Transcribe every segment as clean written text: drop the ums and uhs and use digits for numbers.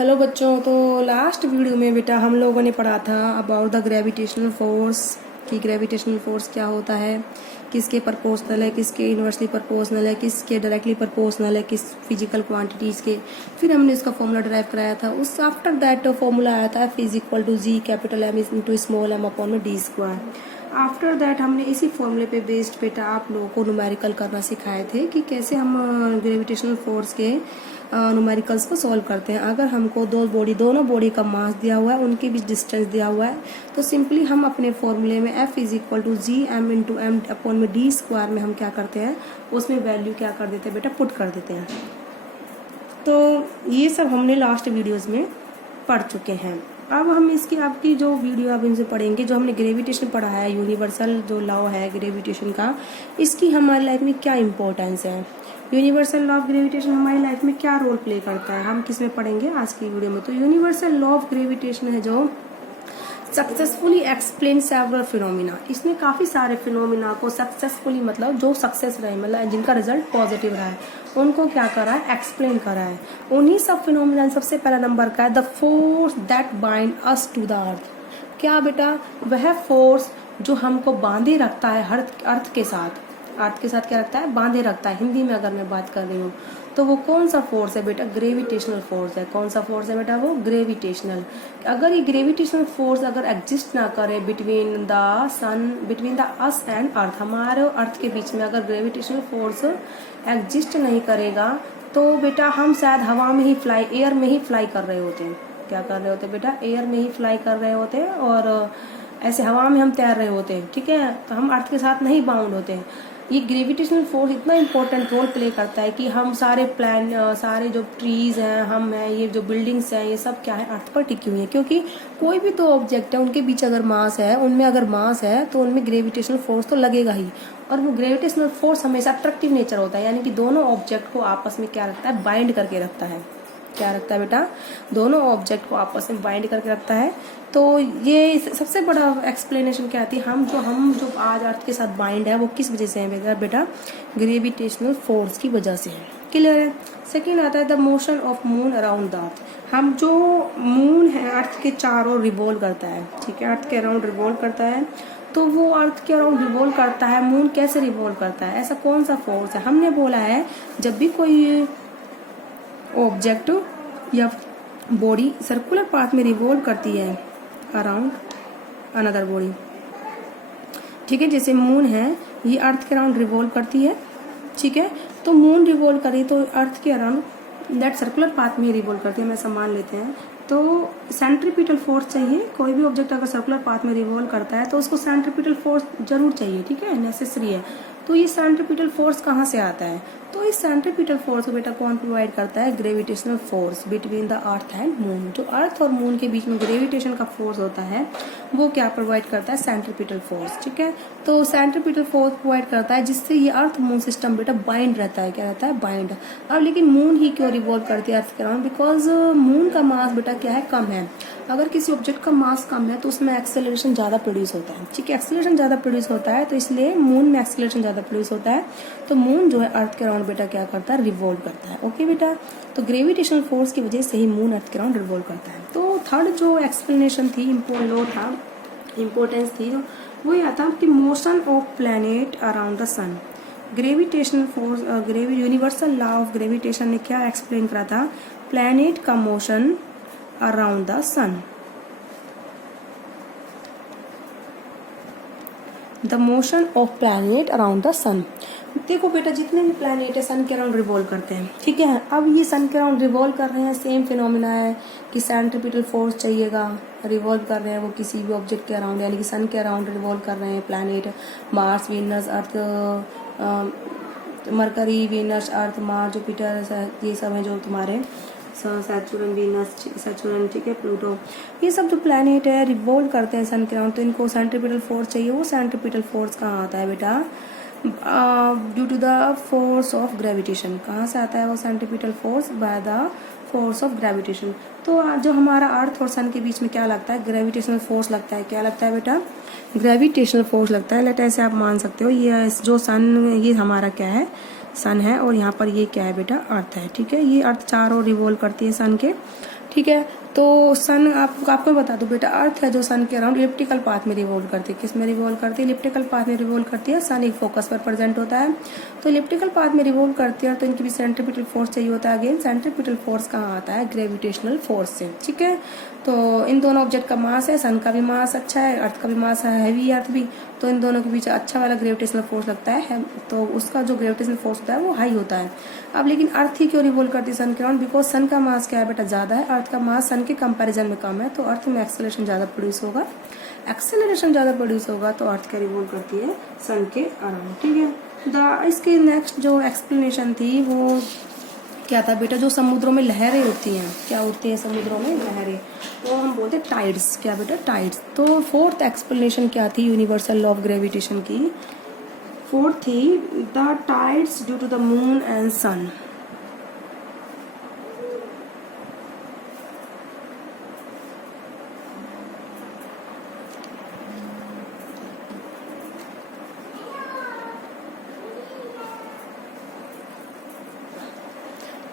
Hello बच्चों, तो last video में बेटा हम लोगों ने पढ़ा था अबाउट द ग्रेविटेशनल फोर्स कि ग्रेविटेशनल फोर्स क्या होता है, किसके प्रपोर्शनल है, किसके इन्वर्सली प्रपोर्शनल है, किसके डायरेक्टली प्रपोर्शनल है, किस फिजिकल क्वांटिटीज़ के। फिर हमने इसका फॉर्मूला ड्राइव कराया था। उस आफ्टर दैट फॉर्मूला आया था F equal to G capital M into small m upon में डी स्क्वायर। आफ्टर दैट हमने इसी फॉर्मूले पे बेस्ड बेटा आप लोगों को न्यूमेरिकल करना सिखाए थे कि कैसे हम ग्रेविटेशनल फोर्स के न्यूमेरिकल्स को सॉल्व करते हैं। अगर हमको दोनों बॉडी का मास दिया हुआ है, उनके बीच डिस्टेंस दिया हुआ है, तो सिंपली हम अपने फॉर्मूले में F equal to G M into M upon में डी स्क्वायर में हम क्या करते हैं, उसमें वैल्यू क्या कर देते हैं बेटा, पुट कर देते हैं। तो ये सब हमने लास्ट वीडियोज़ में पढ़ चुके हैं। अब हम इसकी आपकी जो वीडियो अब इनसे पढ़ेंगे, जो हमने ग्रेविटेशन पढ़ा है, यूनिवर्सल जो लॉ है ग्रेविटेशन का, इसकी हमारी लाइफ में क्या इंपॉर्टेंस है, यूनिवर्सल लॉ ऑफ ग्रेविटेशन हमारी लाइफ में क्या रोल प्ले करता है, हम किस में पढ़ेंगे आज की वीडियो में। तो यूनिवर्सल लॉ ऑफ ग्रेविटेशन है जो सक्सेसफुली एक्सप्लेन सेवरल फिनोमिना। इसने काफ़ी सारे फिनोमिना को सक्सेसफुली, मतलब जो सक्सेस रहे, मतलब जिनका रिजल्ट पॉजिटिव रहा है, उनको क्या करा है, एक्सप्लेन करा है। उन्हीं सब फिनोमिना सबसे पहला नंबर का है the force that bind us to the earth. क्या बेटा, वह फोर्स जो हमको बांधे रखता है अर्थ के साथ क्या रखता है, बांधे रखता है। हिंदी में अगर मैं बात कर रही हूँ तो वो कौन सा फोर्स है बेटा, ग्रेविटेशनल फोर्स है। कौन सा फोर्स है बेटा, वो ग्रेविटेशनल। अगर ये ग्रेविटेशनल फोर्स अगर एग्जिस्ट ना करे between the us and earth, हमारे अर्थ के बीच में अगर ग्रेविटेशनल फोर्स एग्जिस्ट नहीं करेगा तो बेटा हम शायद हवा में ही एयर में ही फ्लाई कर रहे होते हैं। क्या कर रहे होते बेटा, एयर में ही फ्लाई कर रहे होते हैं और ऐसे हवा में हम तैर रहे होते हैं, ठीक है। तो हम अर्थ के साथ नहीं बाउंड होते हैं। ये ग्रेविटेशनल फोर्स इतना इंपॉर्टेंट रोल प्ले करता है कि हम सारे जो ट्रीज़ हैं, हम हैं, ये जो बिल्डिंग्स हैं, ये सब क्या है, अर्थ पर टिकी हुई है। क्योंकि कोई भी दो ऑब्जेक्ट है, उनके बीच अगर मास है, उनमें अगर मास है तो उनमें ग्रेविटेशनल फोर्स तो लगेगा ही। और वो ग्रेविटेशनल फोर्स हमेशा अट्रैक्टिव नेचर होता है, यानी कि दोनों ऑब्जेक्ट को आपस में क्या रखता है, बाइंड करके रखता है। क्या रखता है बेटा, दोनों ऑब्जेक्ट को आपस में बाइंड करके रखता है। तो ये सबसे बड़ा एक्सप्लेनेशन क्या आती है, हम जो आज अर्थ के साथ बाइंड है वो किस वजह से है बेटा, ग्रेविटेशनल फोर्स की वजह से है। क्लियर है। सेकेंड आता है the motion of moon around the earth. हम जो मून है अर्थ के चारों रिवॉल्व करता है, ठीक है, अर्थ के अराउंड रिवॉल्व करता है। तो वो अर्थ के अराउंड रिवॉल्व करता है, मून कैसे रिवॉल्व करता है, ऐसा कौन सा फोर्स है। हमने बोला है जब भी कोई ऑब्जेक्ट या बॉडी सर्कुलर पाथ में रिवॉल्व करती है अराउंड अनदर बॉडी, ठीक है, जैसे मून है, ये अर्थ के अराउंड रिवॉल्व करती है, ठीक है। तो मून रिवॉल्व करी तो अर्थ के अराउंड दैट सर्कुलर पाथ में रिवॉल्व करती है, हम ऐसा मान लेते हैं। तो सेंट्रीपिटल फोर्स चाहिए। कोई भी ऑब्जेक्ट अगर सर्कुलर पाथ में रिवॉल्व करता है तो उसको सेंट्रीपिटल फोर्स जरूर चाहिए, ठीक है, नेसेसरी है। तो ये सेंट्रीपिटल फोर्स कहाँ से आता है, तो इस सेंट्रीपिटल फोर्स को बेटा कौन प्रोवाइड करता है, gravitational force between the earth and moon. जो अर्थ और मून के बीच में ग्रेविटेशन का फोर्स होता है वो क्या प्रोवाइड करता है, सेंट्रीपिटल फोर्स, ठीक है। तो सेंट्रीपिटल फोर्स प्रोवाइड करता है जिससे ये अर्थ मून सिस्टम बेटा बाइंड रहता है। क्या रहता है, बाइंड। अब लेकिन मून ही क्यों रिवॉल्व करती है अर्थ के अराउंड, बिकॉज मून का मास बेटा क्या है, कम है। अगर किसी ऑब्जेक्ट का मास कम है तो उसमें एक्सेलरेशन ज़्यादा प्रोड्यूस होता है, ठीक है, एक्सेलरेशन ज़्यादा प्रोड्यूस होता है, तो इसलिए मून में एक्सेलरेशन ज़्यादा प्रोड्यूस होता है। तो मून जो है अर्थ के अराउंड बेटा क्या करता है, रिवॉल्व करता है। ओके बेटा, तो ग्रेविटेशनल फोर्स की वजह से ही मून अर्थ के अराउंड रिवॉल्व करता है। तो थर्ड जो एक्सप्लेनेशन थी, इम्पोर्टेंस थी, वो यह था कि motion of planet around the sun. Gravitational force universal law of gravitation ने क्या एक्सप्लेन करा था, प्लैनेट का motion around the sun. The motion of planet around the sun. देखो बेटा, जितने भी प्लैनेट है सन के अराउंड रिवॉल्व करते हैं, ठीक है। अब ये सन के अराउंड रिवॉल्व कर रहे हैं, सेम फिनोमिना है कि सेंट्रीपिटल फोर्स चाहिएगा, रिवॉल्व कर रहे हैं वो किसी भी ऑब्जेक्ट के अराउंड, यानी कि सन के अराउंड रिवॉल्व कर रहे हैं प्लैनेट, मार्स, वीनस, अर्थ, मरकरी, वीनस, अर्थ, मार्स, जुपिटर, ये सब है जो तुम्हारे सैचुरन, वीनस, सैचुरन, ठीक है, प्लूटो, ये सब जो प्लैनेट है रिवॉल्व करते हैं सन के अराउंड। तो इनको सेंट्रीपिटल फोर्स चाहिए। वो सेंट्रीपिटल फोर्स कहाँ आता है बेटा, due to the force of gravitation. कहाँ से आता है वो centripetal force, by the force of gravitation. तो जो हमारा अर्थ और सन के बीच में क्या लगता है, ग्रेविटेशनल फोर्स लगता है। क्या लगता है बेटा, ग्रेविटेशनल फोर्स लगता है। लेट ऐसे आप मान सकते हो, ये जो सन, ये हमारा क्या है, सन है, और यहाँ पर ये क्या है बेटा, अर्थ है, ठीक है। ये अर्थ चारों रिवॉल्व करती है सन के। ठीक है। तो सन आपको बता दूं बेटा, अर्थ है जो सन के अराउंड इलिप्टिकल पाथ में रिवॉल्व करती है। किस में रिवॉल्व करती है? इलिप्टिकल पाथ में रिवॉल्व करती है। सन एक फोकस पर प्रेजेंट होता है, तो इलिप्टिकल पाथ में रिवॉल्व करती है, तो इनकी भी सेंट्रीपिटल फोर्स चाहिए होता है। अगेन सेंट्रीपिटल फोर्स कहाँ आता है? ग्रेविटेशनल फोर्स से। ठीक है, तो इन दोनों ऑब्जेक्ट का मास है, सन का भी मास अच्छा है, अर्थ का भी मास है, हैवी अर्थ भी, तो इन दोनों के बीच अच्छा वाला ग्रेविटेशनल फोर्स लगता है, तो उसका जो ग्रेविटेशनल फोर्स होता है वो हाई होता है। अब लेकिन अर्थ ही क्यों रिवॉल्व करती है सन के अराउंड? बिकॉज सन का मास क्या है बेटा? ज्यादा है, अर्थ का मास सन के कंपैरिजन में कम है, तो अर्थ में एक्सेलरेशन ज्यादा प्रोड्यूस होगा। एक्सेलरेशन ज्यादा प्रोड्यूस होगा तो अर्थ क्या रिवॉल्व करती है? सन के अराउंड। ठीक है, इसके नेक्स्ट जो एक्सप्लेनेशन थी वो क्या था बेटा? जो समुद्रों में लहरें उठती हैं, क्या उठती हैं समुद्रों में? लहरें, तो हम बोलते हैं टाइड्स। क्या बेटा? टाइड्स। तो फोर्थ एक्सप्लेनेशन क्या थी यूनिवर्सल लॉ ऑफ ग्रेविटेशन की? फोर्थ थी the tides due to the moon and sun.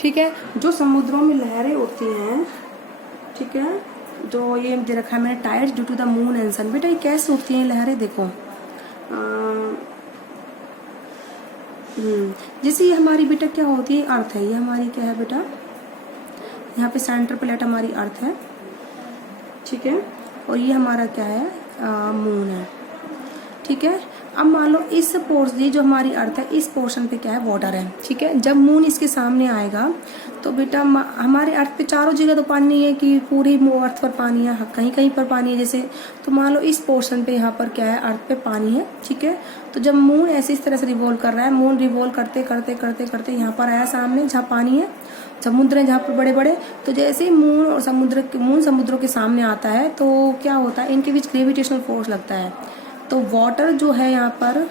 ठीक है, जो समुद्रों में लहरें उठती हैं, ठीक है, जो ये दे रखा है मैंने, tides due to the moon and sun. बेटा ये कैसे उठती हैं लहरें? देखो, जैसे ये हमारी बेटा क्या होती है? अर्थ है, ये हमारी क्या है बेटा? यहाँ पे सेंटर प्लेट हमारी अर्थ है, ठीक है, और ये हमारा क्या है? मून है। ठीक है, अब मान लो इस पोर्शन, ये जो हमारी अर्थ है, इस पोर्शन पे क्या है? वाटर है। ठीक है, जब मून इसके सामने आएगा तो बेटा हमारे अर्थ पे चारों जगह तो पानी नहीं है कि पूरी अर्थ पर पानी है, कहीं कहीं पर पानी है जैसे, तो मान लो इस पोर्शन पे यहाँ पर क्या है? अर्थ पे पानी है। ठीक है, तो जब मून ऐसे इस तरह से रिवॉल्व कर रहा है, मून रिवॉल्व करते करते करते करते यहाँ पर आया सामने जहाँ पानी है, समुद्र है जहाँ पर बड़े बड़े, तो जैसे ही मून और समुद्रों के सामने आता है तो क्या होता है? इनके बीच ग्रेविटेशनल फोर्स लगता है, तो वाटर जो है यहाँ पर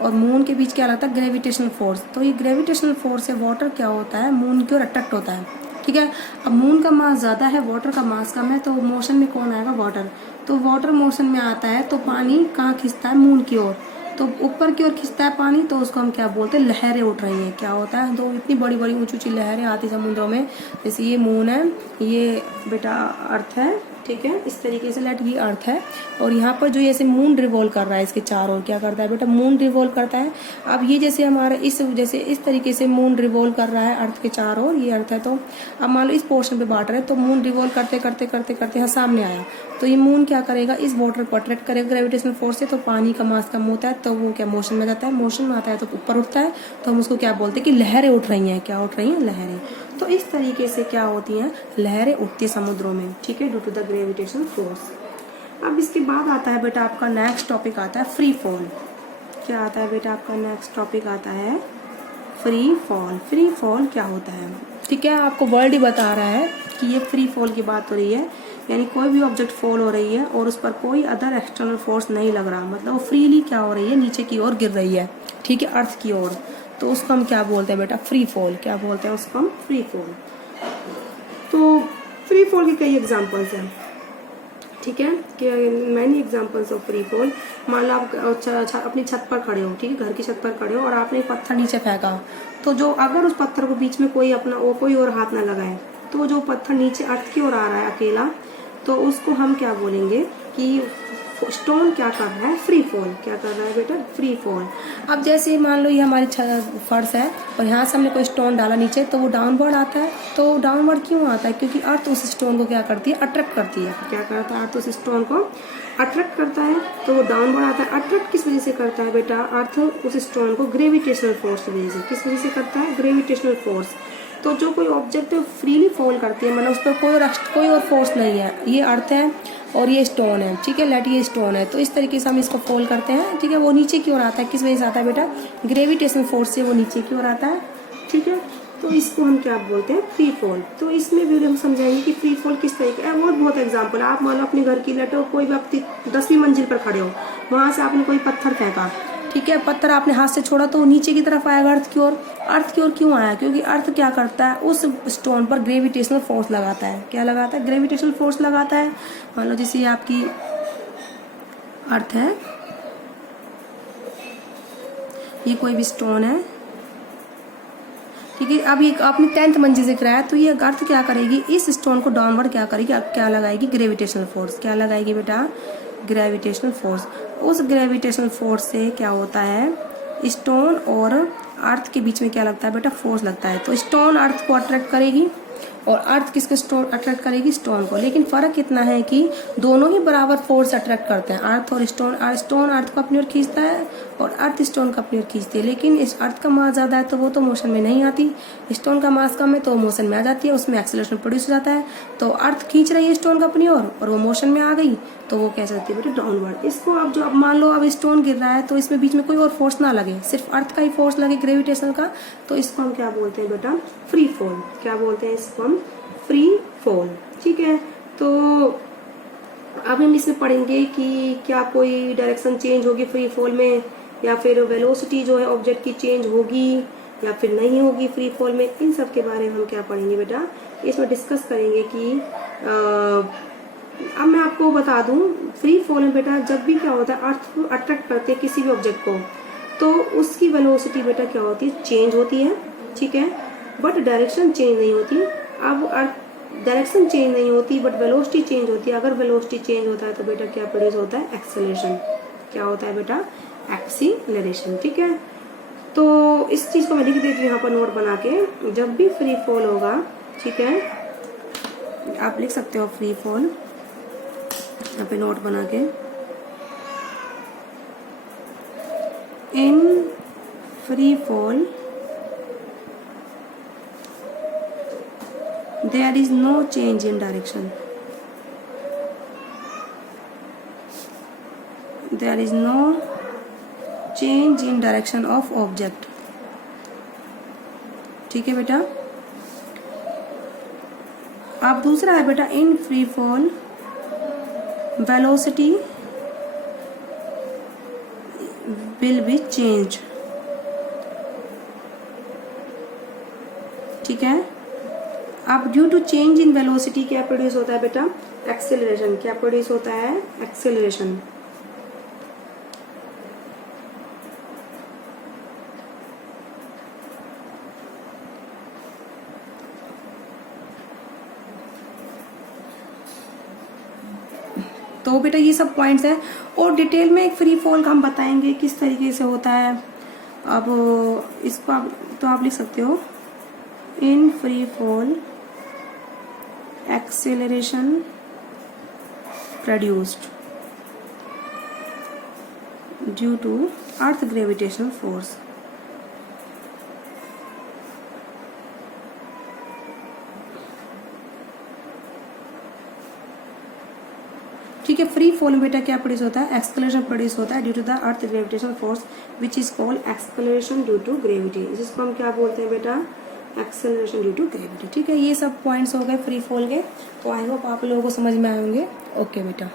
और मून के बीच क्या लगता है? Gravitational force. तो ये ग्रेविटेशनल फोर्स से वाटर क्या होता है? मून की ओर अट्रैक्ट होता है। ठीक है, अब मून का मास ज्यादा है, वाटर का मास कम है, तो मोशन में कौन आएगा? वाटर। तो वाटर मोशन में आता है तो पानी कहाँ खिंचता है? मून की ओर, तो ऊपर की ओर खिंचता है पानी, तो उसको हम क्या बोलते हैं? लहरें उठ रही हैं। क्या होता है? तो इतनी बड़ी बड़ी ऊंची ऊंची लहरें आती समुद्रों में, जैसे ये मून है, ये बेटा अर्थ है। ठीक है, इस तरीके से लेट ये अर्थ है, और यहाँ पर जो ऐसे मून रिवॉल्व कर रहा है इसके चारों ओर, क्या करता है बेटा? मून रिवॉल्व करता है। अब ये जैसे हमारा इस तरीके से मून रिवॉल्व कर रहा है अर्थ के चारों ओर, ये अर्थ है, तो अब मान लो इस पोर्शन पे वाटर है, तो मून रिवॉल्व करते करते करते करते यहाँ सामने आया, तो ये मून क्या करेगा? इस वाटर को अट्रैक्ट करेगा ग्रेविटेशनल फोर्स से, तो पानी का मास कम होता है, तो वो क्या मोशन में जाता है, मोशन में आता है तो ऊपर उठता है, तो हम उसको क्या बोलते हैं? कि लहरें उठ रही हैं। क्या उठ रही हैं? लहरें। तो इस तरीके से क्या होती हैं? लहरें उठती है समुद्रों में। ठीक है, due to the gravitational force. अब इसके बाद आता है बेटा आपका नेक्स्ट टॉपिक आता है फ्री फॉल। क्या आता है बेटा? आपका नेक्स्ट टॉपिक आता है फ्री फॉल। फ्री फॉल क्या होता है? ठीक है, आपको वर्ड ही बता रहा है कि ये फ्री फॉल की बात हो रही है, यानी कोई भी ऑब्जेक्ट फॉल हो रही है और उस पर कोई अदर एक्सटर्नल फोर्स नहीं लग रहा, मतलब वो फ्रीली क्या हो रही है? नीचे की ओर गिर रही है। ठीक है, अर्थ की ओर, तो उसको हम क्या बोलते हैं बेटा? Free fall. क्या बोलते हैं उसको हम? Free fall. तो फ्री फॉल के कई एग्जांपल्स हैं। ठीक है, कि many examples of free fall. मान लो आप अपनी छत पर खड़े हो, ठीक है, घर की छत पर खड़े हो, और आपने पत्थर नीचे फेंका, तो जो अगर उस पत्थर को बीच में कोई कोई और हाथ ना लगाए, तो जो पत्थर नीचे अर्थ की ओर आ रहा है अकेला, तो उसको हम क्या बोलेंगे? कि स्टोन क्या कर रहा है? Free fall. क्या कर रहा है बेटा? Free fall. अब जैसे मान लो ये हमारी फर्श है और यहाँ से हमने कोई स्टोन डाला नीचे, तो वो डाउनवर्ड आता है। तो डाउनवर्ड क्यों आता है? क्योंकि अर्थ उस स्टोन को क्या करती है? अट्रैक्ट करती है। क्या करता है? अर्थ उस स्टोन को अट्रैक्ट करता है, तो वो डाउनवर्ड आता है। अट्रैक्ट किस वजह से करता है बेटा? अर्थ उस स्टोन को ग्रेविटेशनल फोर्स की वजह से। किस वजह से करता है? Gravitational force. तो जो कोई ऑब्जेक्ट फ्रीली फॉल करती है, मतलब उस पर कोई और फोर्स नहीं है, ये अर्थ है और ये स्टोन है। ठीक है, लेट ये स्टोन है, तो इस तरीके से हम इसको फॉल करते हैं। ठीक है, वो नीचे की ओर आता है। किस वजह से आता है बेटा? ग्रेविटेशनल फोर्स से वो नीचे की ओर आता है। ठीक है, तो इसको हम क्या बोलते हैं? Free fall. तो इसमें भी हम समझाएंगे कि फ्री फॉल किस तरीके है। बहुत एग्जाम्पल। आप मान लो अपने घर की लेट हो, कोई भी आप 10वीं मंजिल पर खड़े हो, वहां से आपने कोई पत्थर फेंका, ठीक है, पत्थर आपने हाथ से छोड़ा तो वो नीचे की तरफ आएगा अर्थ की ओर। अर्थ की ओर क्यों आया? क्योंकि अर्थ क्या करता है? उस स्टोन पर ग्रेविटेशनल फोर्स लगाता है। क्या लगाता है? ग्रेविटेशनल फोर्स लगाता है। मान लो जैसे ये आपकी अर्थ है, ये कोई भी स्टोन है, ठीक है। अब ये आपने 10th मंजिल से कराया, तो ये अर्थ क्या करेगी, इस स्टोन को डाउनवर्ड क्या करेगी, क्या लगाएगी, ग्रेविटेशनल फोर्स। क्या लगाएगी बेटा, ग्रेविटेशनल फोर्स। उस ग्रेविटेशनल फोर्स से क्या होता है, स्टोन और अर्थ के बीच में क्या लगता है बेटा, फोर्स लगता है। तो स्टोन अर्थ को अट्रैक्ट करेगी और अर्थ किसको स्टोन अट्रैक्ट करेगी, स्टोन को। लेकिन फर्क इतना है कि दोनों ही बराबर फोर्स अट्रैक्ट करते हैं, अर्थ और स्टोन। स्टोन अर्थ को अपनी ओर खींचता है और अर्थ स्टोन को अपनी ओर खींचती है। लेकिन इस अर्थ का मास ज्यादा है तो वो तो मोशन में नहीं आती, स्टोन का मास कम है तो मोशन में आ जाती है, उसमें एक्सेलरेशन प्रोड्यूस हो जाता है। तो अर्थ खींच रही है स्टोन को अपनी ओर और वो मोशन में आ गई, तो वो कैसे होती है बेटा, डाउनवर्ड। इसको अब जो अब मान लो अब स्टोन गिर रहा है तो इसमें बीच में कोई और फोर्स ना लगे, सिर्फ अर्थ का ही फोर्स लगे ग्रेविटेशनल का, तो इसको हम क्या बोलते हैं बेटा, फ्री फॉल। क्या बोलते हैं इसको हम, फ्री फॉल। ठीक है। तो अब हम इसमें पढ़ेंगे कि क्या कोई डायरेक्शन चेंज होगी फ्री फॉल में, या फिर वेलोसिटी जो है ऑब्जेक्ट की चेंज होगी या फिर नहीं होगी फ्री फॉल में। इन सब के बारे में हम क्या पढ़ेंगे बेटा, इसमें डिस्कस करेंगे कि अब मैं आपको बता दूं, फ्री फॉल में बेटा जब भी क्या होता है, अर्थ को अट्रैक्ट करते हैं किसी भी ऑब्जेक्ट को, तो उसकी वेलोसिटी बेटा क्या होती है, चेंज होती है। ठीक है। बट डायरेक्शन चेंज नहीं होती। अब डायरेक्शन चेंज नहीं होती बट वेलोसिटी चेंज होती है। अगर वेलोसिटी चेंज होता है तो बेटा क्या प्रोड्यूस होता है, एक्सेलरेशन। क्या होता है बेटा, एक्सीलरेशन। ठीक है। तो इस चीज को मैं लिख देती हूँ यहाँ पर नोट बना के, जब भी फ्री फॉल होगा, ठीक है, आप लिख सकते हो फ्री फॉल यहाँ पे नोट बना के, in free fall there is no change in direction, there is no change in direction of object। ठीक है बेटा। अब दूसरा है बेटा, in free fall velocity will be change. ठीक है। अब due to change in velocity क्या प्रोड्यूस होता है बेटा, एक्सेलरेशन। क्या प्रोड्यूस होता है, एक्सेलरेशन। तो बेटा ये सब पॉइंट्स हैं और डिटेल में एक फ्री फॉल का हम बताएंगे किस तरीके से होता है। अब इसको आप लिख सकते हो, in free fall acceleration produced due to earth gravitational force। ठीक है। फ्री फॉल में बेटा क्या प्रोड्यूस होता है, एक्सेलरेशन प्रोड्यूस होता है due to the earth gravitational force which is called acceleration due to gravity. इसको हम क्या बोलते हैं बेटा, एक्सेलरेशन ड्यू टू ग्रेविटी। ठीक है। ये सब पॉइंट्स हो गए फ्री फॉल के। तो आई होप आप लोगों को समझ में आए होंगे। ओके बेटा।